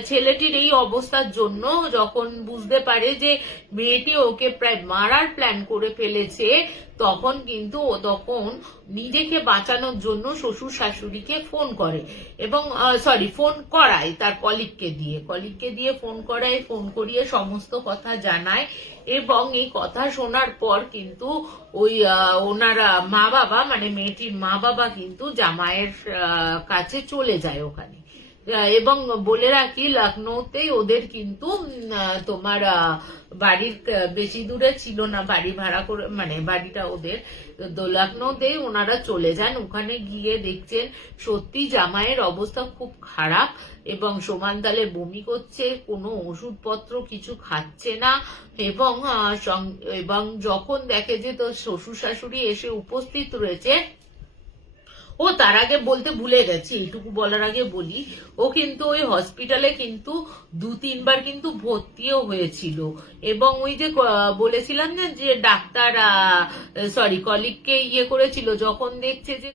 ছেলেটির এই অবস্থার জন্য যখন বুঝতে পারে যে মেয়েটি ওকে প্রায় মারার প্ল্যান করে ফেলেছে তখন কিন্তু ও তখন নিজেকে বাঁচানোর জন্য শ্বশুর শাশুড়িকে ফোন করে এবং সরি ফোন করায় তার কলিগকে দিয়ে। কলিগকে দিয়ে ফোন করায় ফোন করিয়ে সমস্ত কথা জানায় এবং এই কথা শোনার পর কিন্তু ওই ওনারা মা বাবা মানে মেয়েটির মা বাবা কিন্তু জামাইয়ের আহ, কাছে চলে যায় ওখানে। এবং বলে রাখি, লখনৌতেই ওদের কিন্তু তোমার বাড়ির বেশি দূরে ছিল না, বাড়ি ভাড়া করে মানে বাড়িটা ওদের। তো লখনৌতেই ওনারা চলে যান, ওখানে গিয়ে দেখছেন, সত্যি জামাইয়ের অবস্থা খুব খারাপ এবং সমান তালে বমি করছে, কোনো ওষুধপত্র কিছু খাচ্ছে না এবং এবং যখন দেখে যে তোর শ্বশুর শাশুড়ি এসে উপস্থিত রয়েছে ও তার আগে বলতে ভুলে গেছি, এইটুকু বলার আগে বলি, ও কিন্তু ওই হসপিটালে কিন্তু দু তিনবার কিন্তু ভর্তিও হয়েছিল। এবং ওই যে বলেছিলাম না যে ডাক্তার সরি কলিগকে ইয়ে করেছিল, যখন দেখছে যে